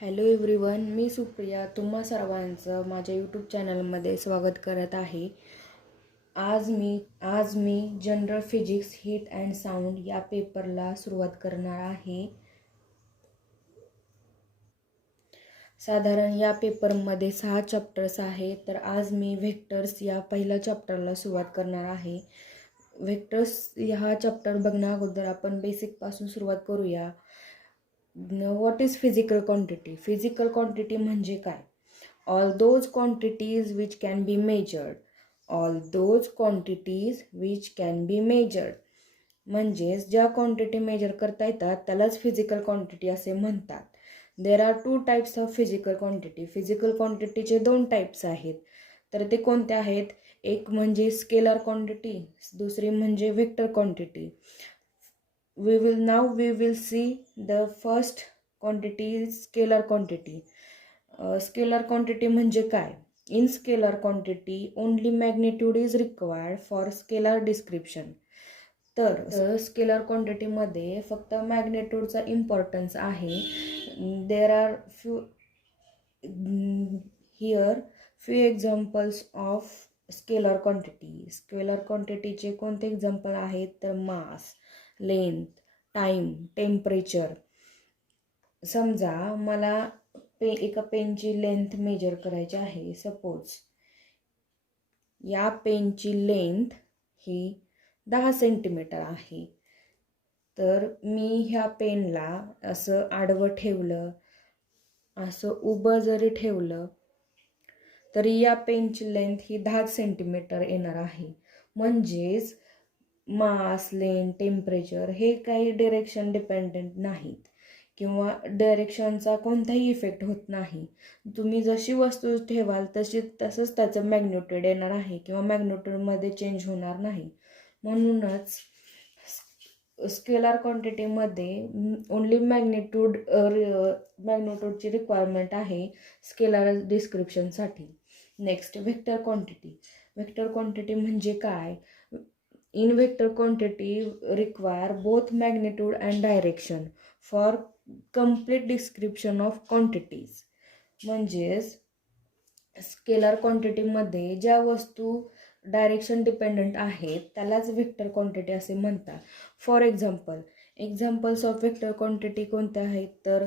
Hello everyone, मी सुप्रिया तुम्हा सर्वांचं माझ्या यूट्यूब चॅनलमध्ये स्वागत करत आहे. आज मी general physics heat and sound या पेपरला सुरुवात करणार आहे. साधारण या पेपरमध्ये 6 चॅप्टर्स आहेत. तर आज मी व्हेक्टर्स या पहिल्या चॅप्टरला सुरुवात करणार आहे. व्हेक्टर्स ह्या चॅप्टर बघण्या अगोदर आपण बेसिकपासून सुरुवात करूया. What is physical quantity? Physical quantity म्हणजे काय? All those quantities which can be measured. All those quantities which can be measured म्हणजेच ज्या क्वांटिटी मेजर करता येतात त्यालाच फिजिकल क्वांटिटी असे म्हणतात. There are 2 types of physical quantity. Physical क्वांटिटीचे 2 टाईप्स आहेत. तर ते कोणते आहेत? एक म्हणजे स्केलर क्वांटिटी, दुसरी म्हणजे vector quantity. we will see the first quantity is scalar quantity. Scalar quantity म्हणजे काय? In scalar quantity only magnitude is required for scalar description. तर स्केलर क्वांटिटीमध्ये फक्त मॅग्नेट्यूडचा इम्पॉर्टन्स आहे. There are here few examples of scalar quantity. Scalar क्वांटिटीचे कोणते example आहेत? तर मास, लेंथ, टाइम, टेम्परेचर. समजा मला एका पेनची लेंथ मेजर करायची आहे. सपोज या पेनची लेंथ ही 10 सेंटीमीटर आहे. तर मी ह्या पेनला असं आडवं ठेवलं, असं उभं जरी ठेवलं तरी या पेनची लेंथ ही 10 सेंटीमीटर येणार आहे. म्हणजेच मास, लेंथ, टेम्परेचर हे काही डायरेक्शन डिपेंडेंट नाहीत किंवा डायरेक्शनचा कोणताही इफेक्ट होत नाही. तुम्ही जशी वस्तू ठेवाल तसंच त्याचं मॅग्निट्यूड येणार आहे किंवा मॅग्निट्यूडमध्ये चेंज होणार नाही. म्हणूनच स्केलर क्वांटिटीमध्ये ओन्ली मॅग्निट्यूडची रिक्वायरमेंट आहे स्केलर डिस्क्रिप्शनसाठी. Next vector quantity. Vector quantity म्हणजे काय? In vector quantity require both magnitude and direction for complete description of quantities. म्हणजेच स्केलर क्वांटिटीमध्ये ज्या वस्तू डायरेक्शन डिपेंडंट आहेत त्यालाच व्हेक्टर क्वांटिटी असे म्हणतात. For examples of vector quantity कोणत्या आहेत? तर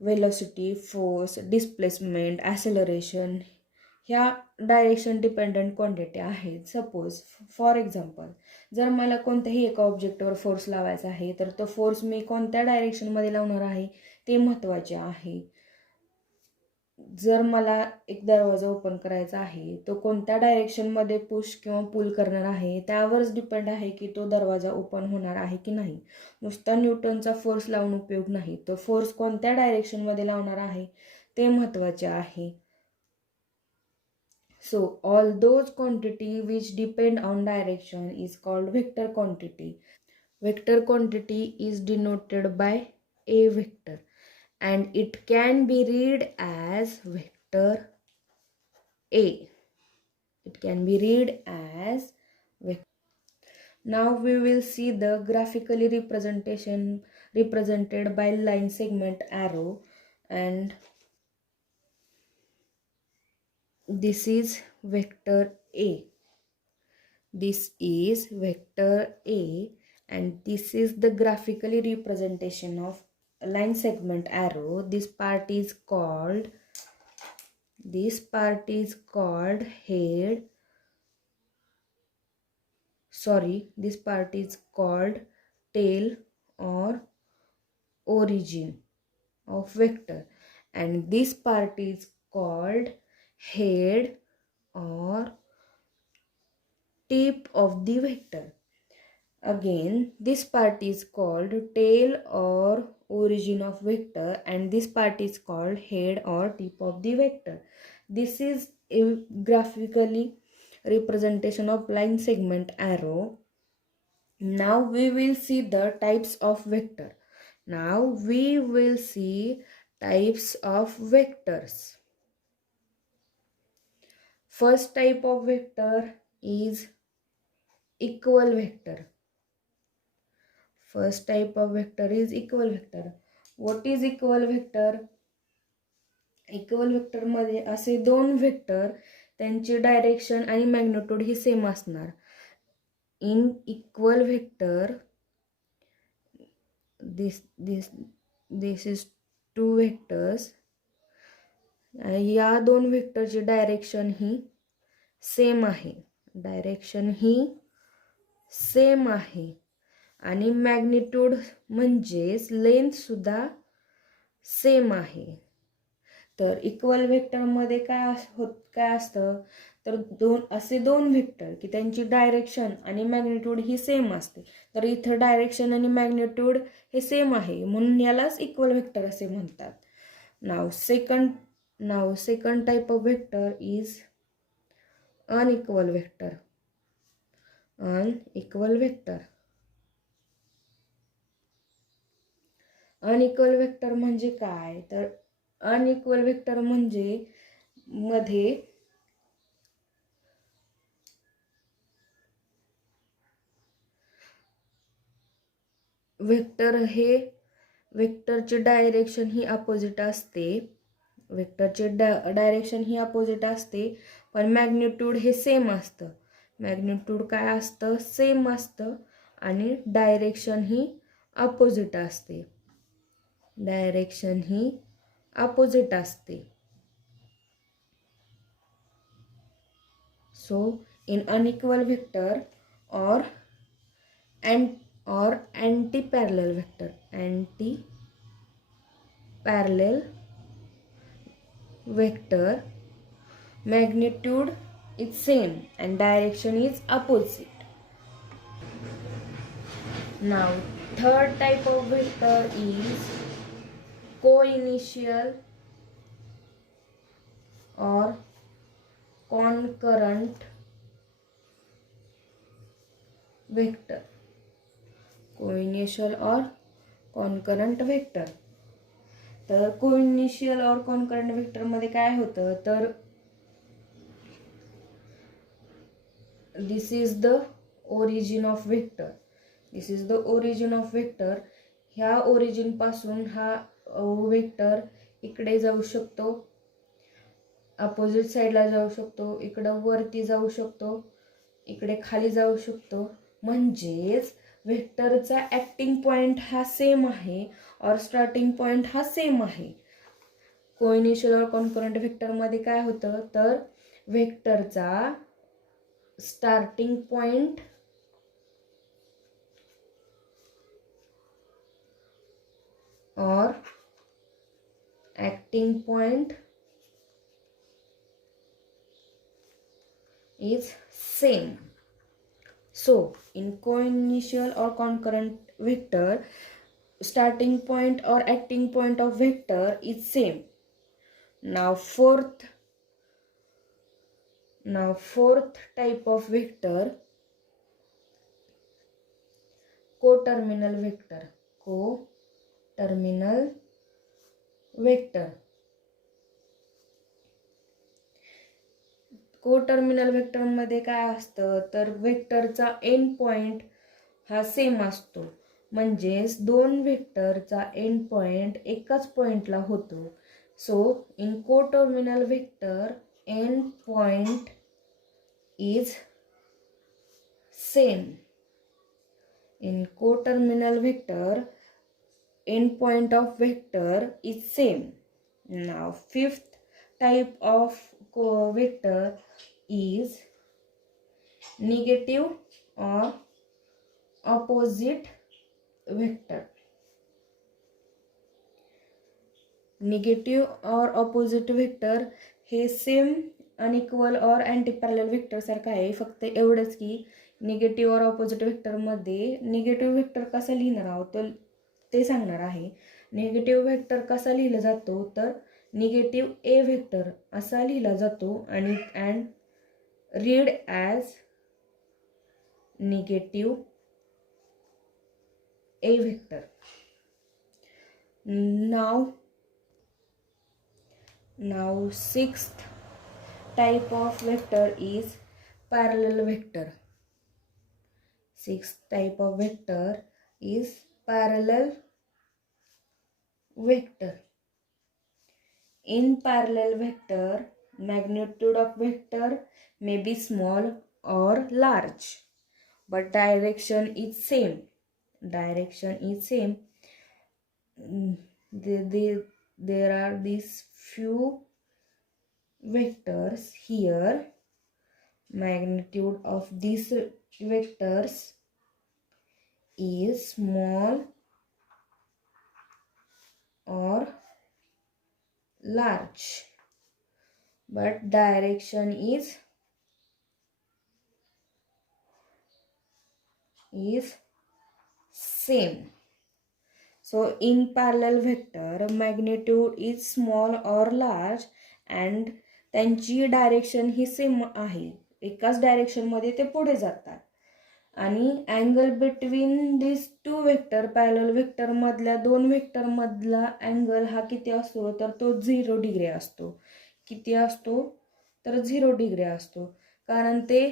वेलोसिटी, फोर्स, डिस्प्लेसमेंट, ॲसेलरेशन ह्या डायरेक्शन डिपेंडंट क्वांटिटी आहेत. सपोज फॉर एक्झाम्पल जर मला कोणत्याही एका ऑब्जेक्टवर फोर्स लावायचा आहे तर तो फोर्स मी कोणत्या डायरेक्शनमध्ये लावणार आहे ते महत्त्वाचे आहे. जर मला एक दरवाजा ओपन करायचा आहे तो कोणत्या डायरेक्शनमध्ये पुश किंवा पुल करणार आहे त्यावरच डिपेंड आहे की तो दरवाजा ओपन होणार आहे की नाही. नुसता न्यूटनचा फोर्स लावून उपयोग नाही, तो फोर्स कोणत्या डायरेक्शनमध्ये लावणार आहे ते महत्त्वाचे आहे. So all those quantity which depend on direction is called vector quantity. Vector quantity is denoted by a vector and it can be read as vector A. It can be read as vector. Now we will see the graphically represented by line, segment, arrow, and this is vector A. This is vector A and this is the graphically representation of line, segment, arrow. This part is called head. This part is called tail or origin of vector and this part is called head or tip of the vector. Again, this part is called tail or origin of vector and this part is called head or tip of the vector. This is a graphically representation of line, segment, arrow. Now we will see the types of vector. First type of vector is equal vector. What is equal vector? Equal वेक्टरमध्ये असे दोन vector त्यांची direction आणि magnitude ही same असणार. In equal vector this is two vectors, या दोन वेक्टरची डायरेक्शन ही सेम आहे, डायरेक्शन ही सेम आहे आणि मॅग्निट्यूड म्हणजेच लेंथ सुद्धा सेम आहे. तर इक्वल वेक्टरमध्ये काय असतं तर असे दोन वेक्टर की त्यांची डायरेक्शन आणि मॅग्निट्यूड ही सेम असते. तर इथं डायरेक्शन आणि मॅग्निट्यूड हे सेम आहे म्हणून यालाच इक्वल वेक्टर असे म्हणतात. Now second type of vector is unequal vector. Unequal vector unequal vector म्हणजे काय तर अनइक्वल वेक्टर म्हणजे मध्ये वेक्टरची डायरेक्शन ही अपोजिट असते, वेक्टरचे डायरेक्शन ही अपोजिट असते पण मॅग्निट्यूड हे सेम असतं. मॅग्निट्यूड काय असतं सेम असतं आणि डायरेक्शन ही अपोजिट असते, डायरेक्शन ही अपोजिट असते. So in unequal vector or anti-parallel vector, anti-parallel vector magnitude is same and direction is opposite. Now third type of vector is co-initial or concurrent vector. कोइनिशियल और concurrent vector. तर कोइनिशियल और concurrent vector मध्ये काय होतं तर this is the origin of vector, this is the origin of vector. ह्या origin पासून हा वेक्टर इकडे जाऊ शकतो, अपोजिट साईडला जाऊ शकतो, इकडं वरती जाऊ शकतो, इकडे खाली जाऊ शकतो. म्हणजेच वेक्टरचा ॲक्टिंग पॉइंट हा सेम आहे और स्टार्टिंग पॉइंट हा सेम आहे. कोइनिशियल और कॉन्करंट वेक्टरमध्ये काय होतं तर वेक्टरचा स्टार्टिंग पॉइंट और acting point is same. So in co-initial or concurrent vector, starting point or acting point of vector is same. Now fourth type of vector, coterminal vector. Coterminal vector. Coterminal वेक्टरमध्ये काय असतं तर वेक्टरचा end point हा same असतो, म्हणजेच दोन वेक्टरचा एंड पॉइंट एकाच पॉइंटला होतो. So in coterminal vector end point is same. In coterminal vector end point of vector is same. Now fifth type of vector is negative or opposite vector. Negative or opposite vector हे same unequal और anti parallel vector सारखं आहे, फक्त एवढंच की negative और opposite वेक्टरमध्ये negative vector कसा लिहिणार आहोत ते सांगणार आहे. निगेटिव्ह वेक्टर कसा लिहिला जातो तर निगेटिव्ह ए वेक्टर असा लिहिला जातो आणि and read as negative A vector. Now sixth type of vector is parallel vector. Sixth type of vector is parallel vector. In parallel vector, magnitude of vector may be small or large, but direction is same. Direction is same. There are these few vectors here. Magnitude of these vectors is small or large, but direction is same. So in parallel vector, magnitude is small or large and त्यांची direction ही same आहे. एकाच direction मध्ये ते पुढे जातात. आणि angle between this two vector, parallel vector मधल्या दोन वेक्टर मधला अँगल हा किती असतो, तर तो 0 डिग्री असतो. किती असतो, तर 0 डिग्री असतो, कारण ते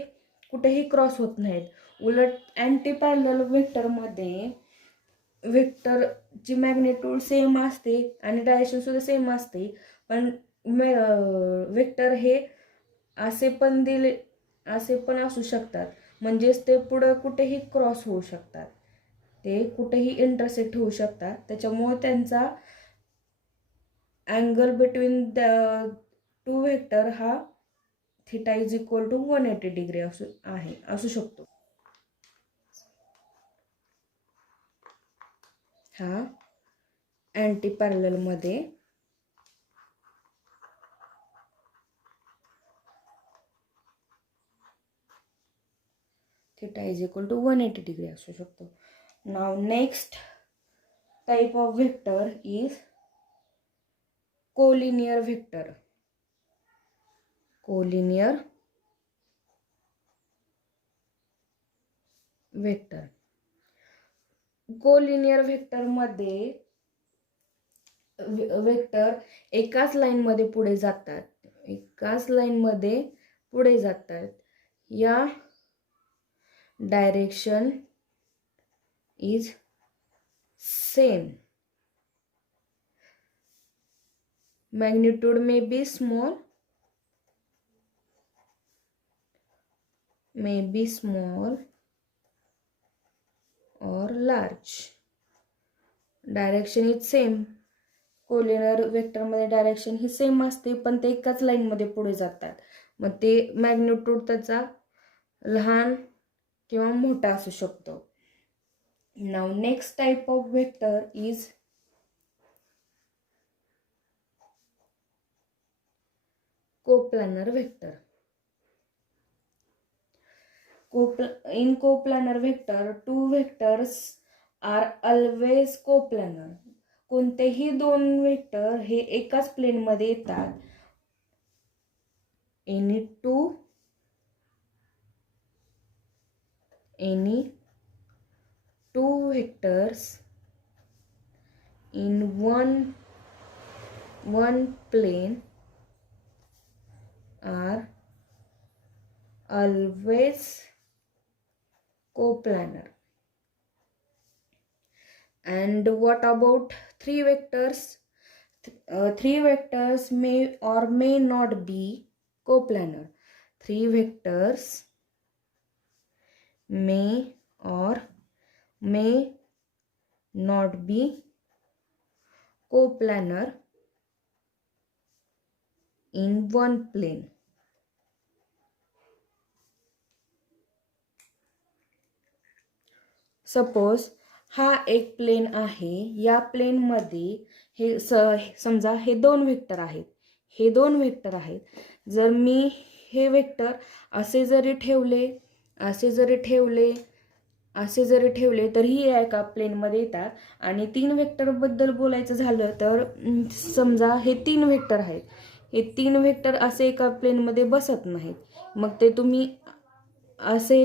कुठेही क्रॉस होत नाहीत. उलट अँटी पॅरलल वेक्टर मध्ये वेक्टरची मॅग्निट्यूड सेम असते आणि डायरेक्शन सुद्धा सेम असते, पण वेक्टर हे असे पण असू शकतात, म्हणजेच ते पुढं कुठेही क्रॉस होऊ शकतात, ते कुठेही इंटरसेक्ट होऊ शकतात. त्याच्यामुळे त्यांचा angle between the two vector हा theta is equal to 180 degree असू शकतो. हा अँटी पॅरलल मध्ये theta is equal to 180 degree असू शकतो. Now next type of vector is collinear vector. Collinear vector. Collinear vector मध्ये वेक्टर एकाच लाईन मध्ये पुढे जातात. एकाच लाईन मध्ये पुढे जातात. या direction is same. magnitude may be small or large. Direction is same. Collinear vector मध्ये डायरेक्शन ही सेम असते, पण ते एकाच लाईन मध्ये पुढे जातात. मग ते मॅग्निट्यूड त्याचा लहान किंवा मोठा असू शकतो. Now next type of vector is coplanar vector. In coplanar vector, two vectors are always coplanar. कोणतेही दोन वेक्टर हे एकाच प्लेन मध्ये येतात. any two vectors in one plane are always coplanar. And what about three vectors? Three vectors may or may not be coplanar. Three vectors may or may not be coplanar in one plane. Suppose हा एक plain आहे. या plain मध्ये हे समजा हे दोन vector आहेत. हे दोन वेक्टर आहेत. जर मी हे वेक्टर असे जरी ठेवले तरी एका प्लेन मध्ये येतात. आणि तीन वेक्टर बद्दल बोलायचं झालं तर समजा हे तीन वेक्टर आहेत. हे तीन वेक्टर असे एका प्लेन मध्ये बसत नाहीत. मग ते तुम्ही असे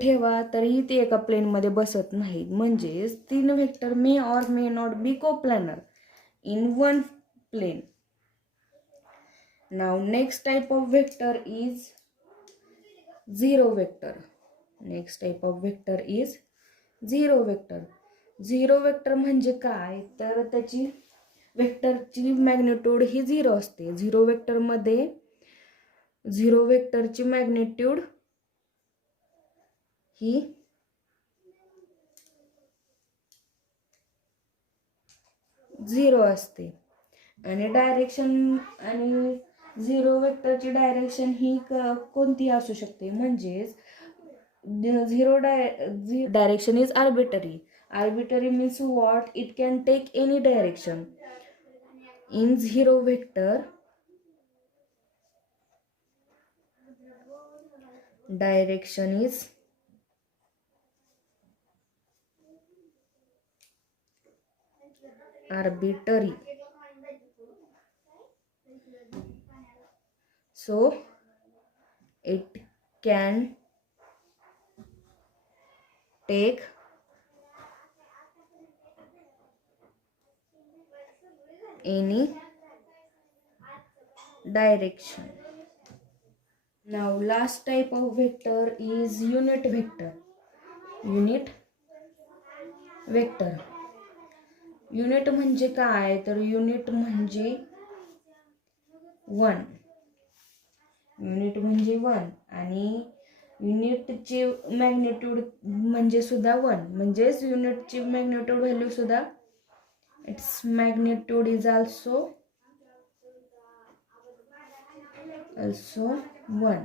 ठेवा तरीही ते एका प्लेन मध्ये बसत नाहीत. म्हणजे तीन vector may or may not be coplanar in one plane. Now next type of vector is zero vector. Next type of vector is zero vector. Zero vector म्हणजे काय, तर त्याची वेक्टरची मॅग्निट्यूड ही 0 असते. झिरो वेक्टरची मॅग्निट्यूड ही 0 असते. आणि डायरेक्शन आणि 0 वेक्टरची डायरेक्शन ही कोणती असू शकते, म्हणजेच direction is arbitrary. Arbitrary means what? It can take any direction. In zero vector, direction is arbitrary. So it can take any direction. Now last type of vector is unit vector. Unit म्हणजे काय, तर unit म्हणजे 1. Unit म्हणजे 1 आणि युनिटची magnitude म्हणजे सुद्धा 1. म्हणजेच युनिटची मॅग्निट्यूड व्हॅल्यू सुद्धा it's magnitude is also 1.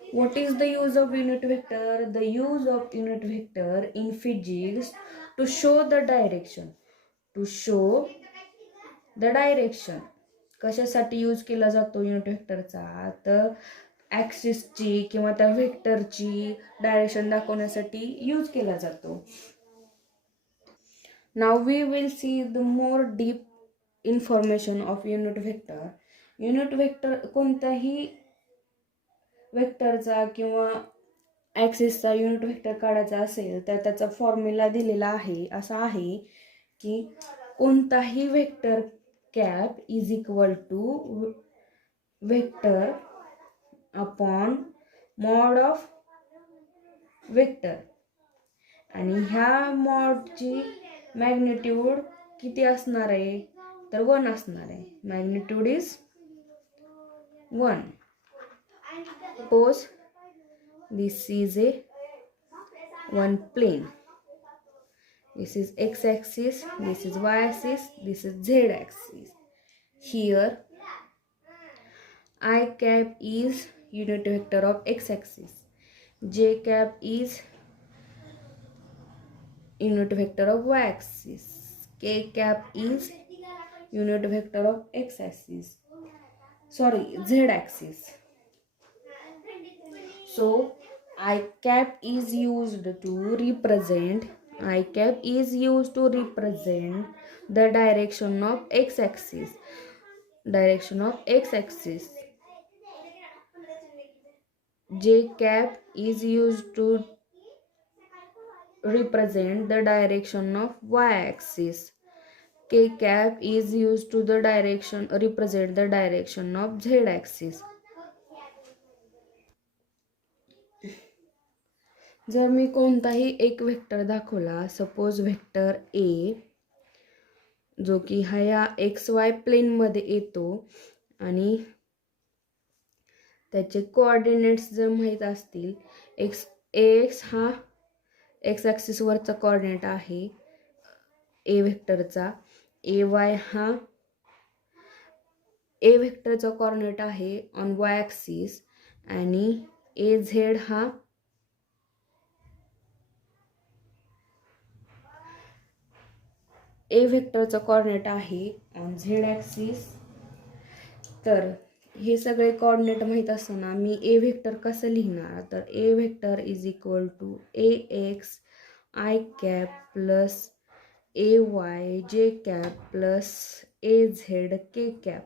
What is the use of unit vector? The use of unit vector in physics to show the direction. कशासाठी यूज केला जातो युनिट व्हेक्टरचा, तर ॲक्सिसची किंवा त्या व्हेक्टरची डायरेक्शन दाखवण्यासाठी यूज केला जातो. Now we will see the more deep information of unit vector. Unit vector कोणत्याही वेक्टरचा किंवा ॲक्सिसचा युनिट व्हेक्टर काढायचा असेल तर त्याचा फॉर्म्युला दिलेला आहे. असा आहे की कोणताही vector cap is equal to vector upon mod of vector. आणि ह्या मॉडची मॅग्निट्यूड किती असणार आहे, तर 1 असणार आहे. Magnitude is 1. Suppose this is a one plane. This is x-axis, this is y-axis, this is z-axis. Here I cap is unit vector of x-axis, j cap is unit vector of y-axis, k cap is unit vector of x-axis, z-axis. So I cap is used to represent the direction of x-axis. J cap is used to represent the direction of y-axis. K cap is used to represent the direction of z-axis. जर मी कोणताही एक vector दाखवला, suppose vector A, जो की हा या XY प्लेनमध्ये येतो आणि त्याचे कोऑर्डिनेट्स जर माहीत असतील, AX हा एक्स ॲक्सिसवरचा कोऑर्डिनेट आहे ए वेक्टरचा, AY हा ए वेक्टरचा कोऑर्डिनेट आहे ऑन Y ॲक्सिस, आणि AZ हा ए वेक्टरचा कोऑर्डिनेट आहे ऑन Z ॲक्सिस. तर हे सगळे कोऑर्डिनेट माहीत असताना मी ए वेक्टर कसं लिहिणार, तर A vector is equal to AX I cap plus AY J cap plus AZ K cap.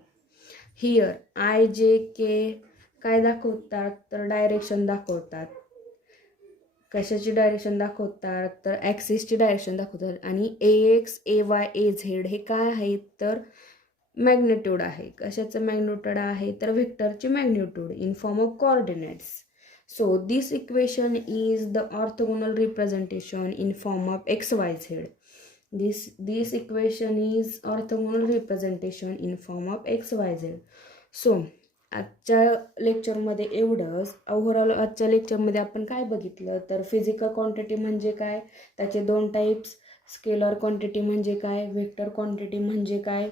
Here I J K काय दाखवतात, तर डायरेक्शन दाखवतात. कशाची डायरेक्शन दाखवतात, तर ॲक्सिसची डायरेक्शन दाखवतात. आणि AX AY AZ हे काय आहेत, तर मॅग्निट्यूड आहे. कशाचं मॅग्निट्यूड आहे, तर व्हेक्टरची magnitude in form of coordinates. So this equation is the orthogonal representation in form of XYZ. This equation is orthogonal representation in form of XYZ. So आजच्या लेक्चरमध्ये एवढंच. ओव्हरऑल आजच्या लेक्चरमध्ये आपण काय बघितलं तर फिजिकल क्वांटिटी म्हणजे काय, त्याचे 2 टाईप्स, स्केलर क्वांटिटी म्हणजे काय, व्हेक्टर क्वांटिटी म्हणजे काय.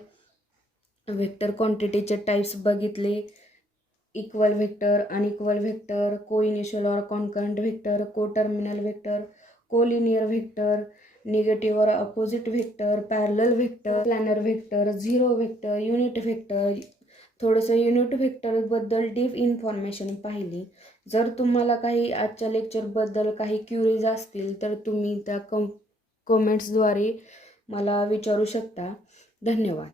व्हेक्टर क्वांटिटीचे टाईप्स बघितले, equal vector, unequal vector, coinitial और concurrent vector, coterminal vector, collinear vector, negative और opposite vector, parallel vector, planar vector, zero vector, unit vector. थोडंसं युनिट व्हेक्टरबद्दल डीप इन्फॉर्मेशन पाहिली. जर तुम्हाला काही आजच्या लेक्चरबद्दल काही क्युरीज असतील तर तुम्ही त्या कमेंट्सद्वारे मला विचारू शकता. धन्यवाद.